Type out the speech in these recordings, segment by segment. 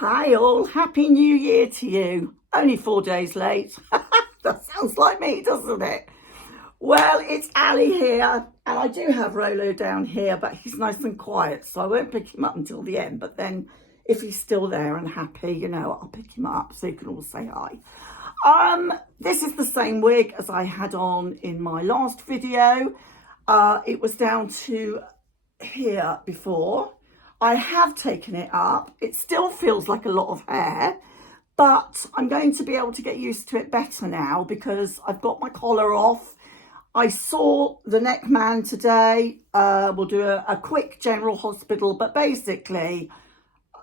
Hi all, Happy New Year to you. Only 4 days late. That sounds like me, doesn't it? Well, it's Ali here, and I do have Rolo down here, but he's nice and quiet, so I won't pick him up until the end. But then if he's still there and happy, I'll pick him up so you can all say hi. This is the same wig as I had on in my last video. It was down to here before. I have taken it up. It still feels like a lot of hair, but I'm going to be able to get used to it better now because I've got my collar off. I saw the neck man today. We'll do a quick general hospital, but basically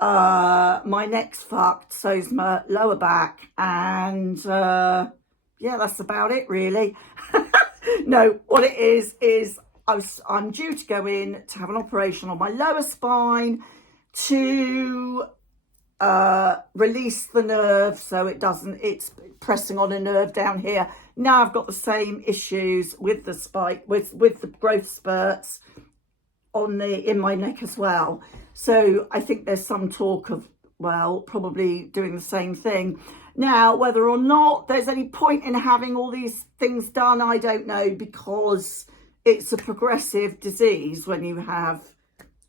my neck's fucked, so's my lower back, and yeah, that's about it really. No, what it is I'm due to go in to have an operation on my lower spine to release the nerve so it's pressing on a nerve down here. Now I've got the same issues with the spike, with the growth spurts in my neck as well. So I think there's some talk of, well, probably doing the same thing. Now, whether or not there's any point in having all these things done, I don't know, because it's a progressive disease when you have,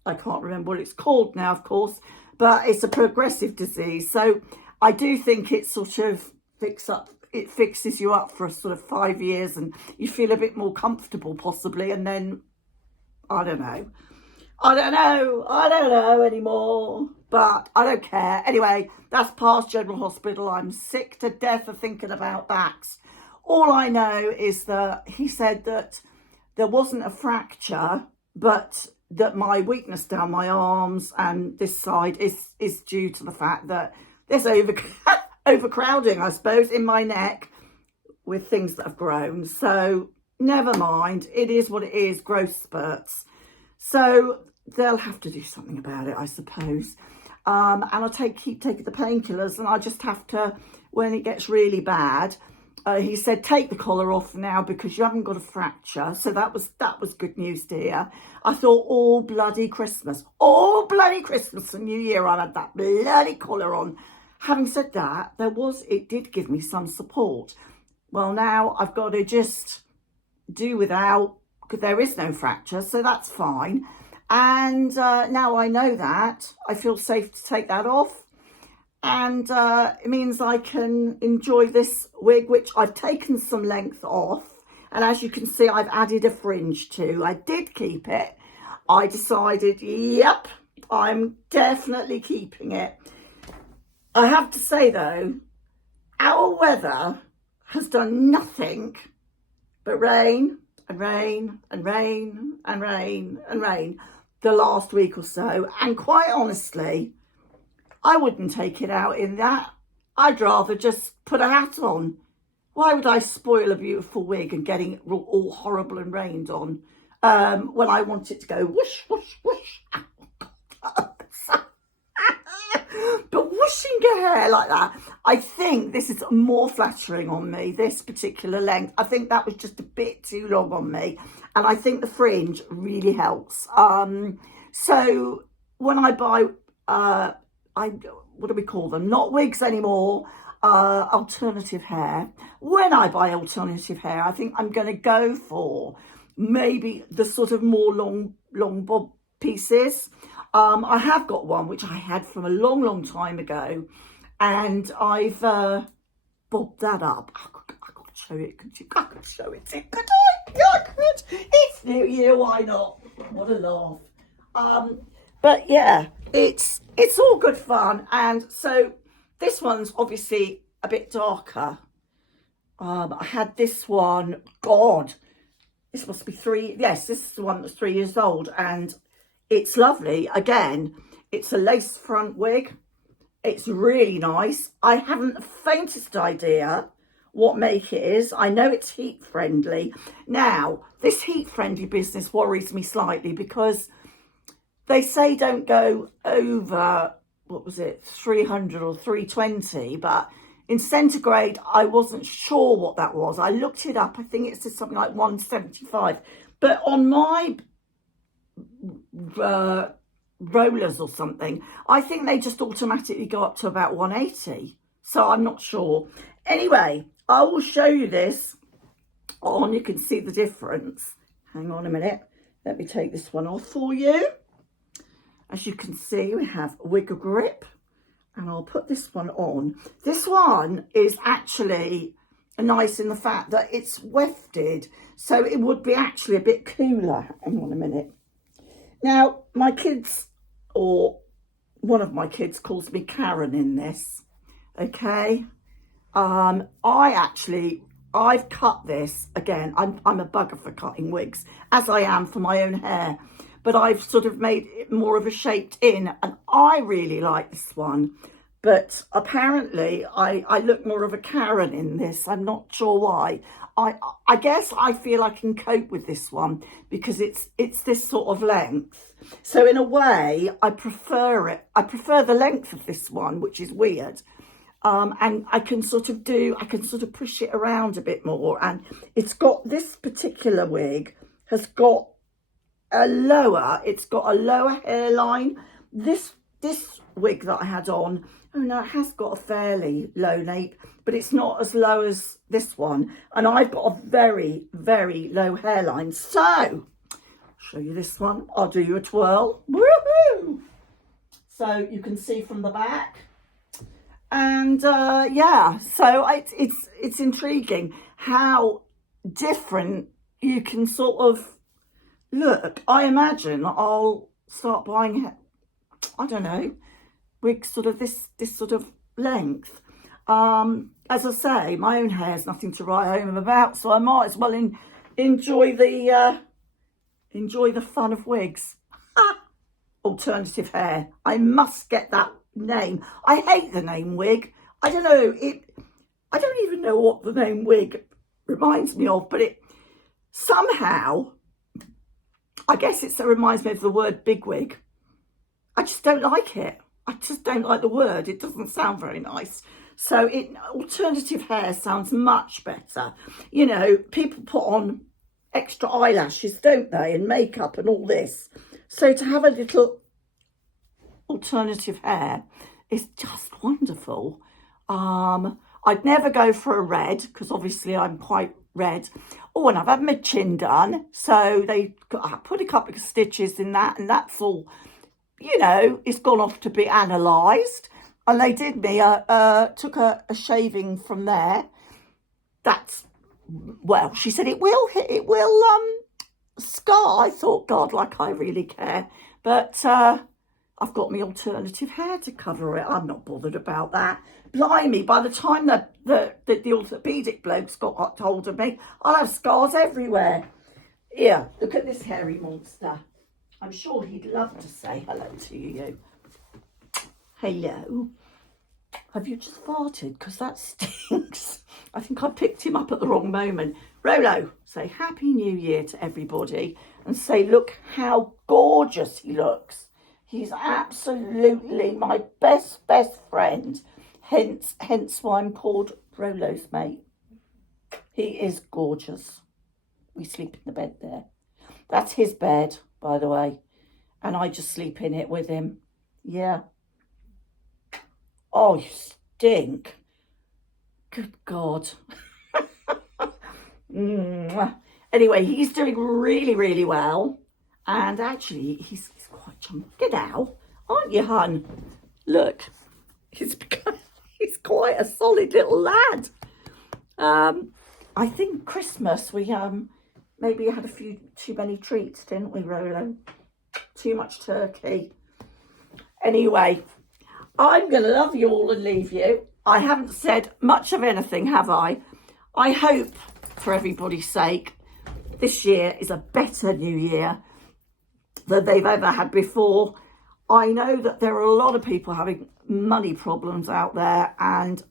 I can't remember what it's called now, of course, but it's a progressive disease. So I do think it sort of fixes you up for a sort of 5 years and you feel a bit more comfortable possibly. And then, I don't know anymore, but I don't care. Anyway, that's past general hospital. I'm sick to death of thinking about backs. All I know is that he said that there wasn't a fracture, but that my weakness down my arms and this side is due to the fact that there's overcrowding, I suppose, in my neck with things that have grown. So never mind. It is what it is, growth spurts. So they'll have to do something about it, I suppose. And I'll keep taking the painkillers, and I just have to, when it gets really bad, he said, take the collar off now because you haven't got a fracture. So that was good news to hear. I thought, all bloody Christmas and New Year, I had that bloody collar on. Having said that, it did give me some support. Well, now I've got to just do without, because there is no fracture, so that's fine. And now I know that, I feel safe to take that off. And it means I can enjoy this wig, which I've taken some length off. And as you can see, I've added a fringe too. I did keep it. I decided, yep, I'm definitely keeping it. I have to say though, our weather has done nothing but rain and rain and rain and rain and rain the last week or so. And quite honestly, I wouldn't take it out in that. I'd rather just put a hat on. Why would I spoil a beautiful wig and getting it all horrible and rained on when I want it to go whoosh, whoosh, whoosh. But whooshing your hair like that, I think this is more flattering on me, this particular length. I think that was just a bit too long on me. And I think the fringe really helps. So when I buy... what do we call them? Not wigs anymore, alternative hair. When I buy alternative hair, I think I'm going to go for maybe the sort of more long bob pieces. I have got one which I had from a long time ago, and I've bobbed that up. I could show it. I could show it. Could I? Yeah, I could. It's New Year. Why not? What a laugh. But yeah, it's all good fun. And so this one's obviously a bit darker. I had this one, God, this must be this is the one that's 3 years old, and it's lovely. Again, it's a lace front wig. It's really nice. I haven't the faintest idea what make it is. I know it's heat friendly. Now, this heat friendly business worries me slightly because they say don't go over, what was it, 300 or 320, but in centigrade, I wasn't sure what that was. I looked it up. I think it's just something like 175. But on my rollers or something. I think they just automatically go up to about 180. So I'm not sure. Anyway, I will show you this on. You can see the difference. Hang on a minute. Let me take this one off for you. As you can see, we have wiggle grip. And I'll put this one on. This one is actually nice in the fact that it's wefted. So it would be actually a bit cooler. Hang on a minute. Now, my kids, or one of my kids, calls me Karen in this. Okay. I've cut this, again, I'm a bugger for cutting wigs, as I am for my own hair, but I've sort of made it more of a shaped in, and I really like this one, but apparently I look more of a Karen in this. I'm not sure why. I guess I feel I can cope with this one because it's this sort of length. So in a way, I prefer it. I prefer the length of this one, which is weird. And I can sort of push it around a bit more. And it's got, this particular wig has got a lower hairline. This wig that I had on, oh no, it has got a fairly low nape, but it's not as low as this one. And I've got a very, very low hairline. So, I'll show you this one. I'll do you a twirl. Woohoo! So you can see from the back. And yeah, so it's intriguing how different you can sort of look. I imagine I'll start buying, I don't know, wigs sort of this sort of length. As I say, my own hair's nothing to write home about, so I might as well enjoy the fun of wigs. Alternative hair. I must get that name. I hate the name wig. I don't know, I don't even know what the name wig reminds me of, but it somehow, I guess it reminds me of the word bigwig. I just don't like it. I just don't like the word. It doesn't sound very nice. So alternative hair sounds much better. You know, people put on extra eyelashes, don't they, and makeup and all this. So to have a little alternative hair is just wonderful. I'd never go for a red because obviously I'm quite red. Oh, and I've had my chin done, so I put a couple of stitches in that, and that's all, you know, it's gone off to be analysed. And they did me took a shaving from there. That's, well, she said it will scar. I thought, God, like I really care, but I've got my alternative hair to cover it. I'm not bothered about that. Blimey, by the time the orthopaedic blokes got hold of me, I'll have scars everywhere. Here, look at this hairy monster. I'm sure he'd love to say hello to you. Hello. Have you just farted? Because that stinks. I think I picked him up at the wrong moment. Rolo, say Happy New Year to everybody and say, look how gorgeous he looks. He's absolutely my best friend. Hence why I'm called Rolo's mate. He is gorgeous. We sleep in the bed there. That's his bed, by the way. And I just sleep in it with him. Yeah. Oh, you stink. Good God. Anyway, he's doing really, really well. And actually, he's quite chunky now, aren't you, hun? Look, he's quite a solid little lad. I think Christmas, we maybe had a few too many treats, didn't we, Rolo? Too much turkey. Anyway, I'm going to love you all and leave you. I haven't said much of anything, have I? I hope, for everybody's sake, this year is a better new year than they've ever had before. I know that there are a lot of people having money problems out there, and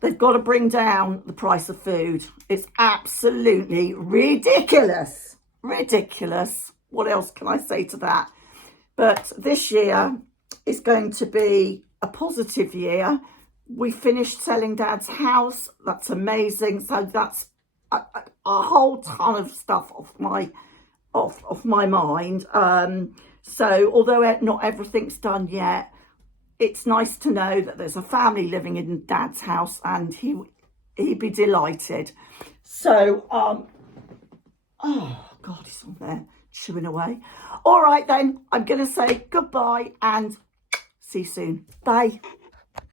they've got to bring down the price of food. It's absolutely ridiculous. Ridiculous. What else can I say to that? But this year is going to be a positive year. We finished selling Dad's house. That's amazing. So that's a whole ton of stuff off my mind. So although not everything's done yet, it's nice to know that there's a family living in Dad's house, and he'd be delighted. So, oh God, he's on there chewing away. All right then, I'm going to say goodbye and see you soon. Bye.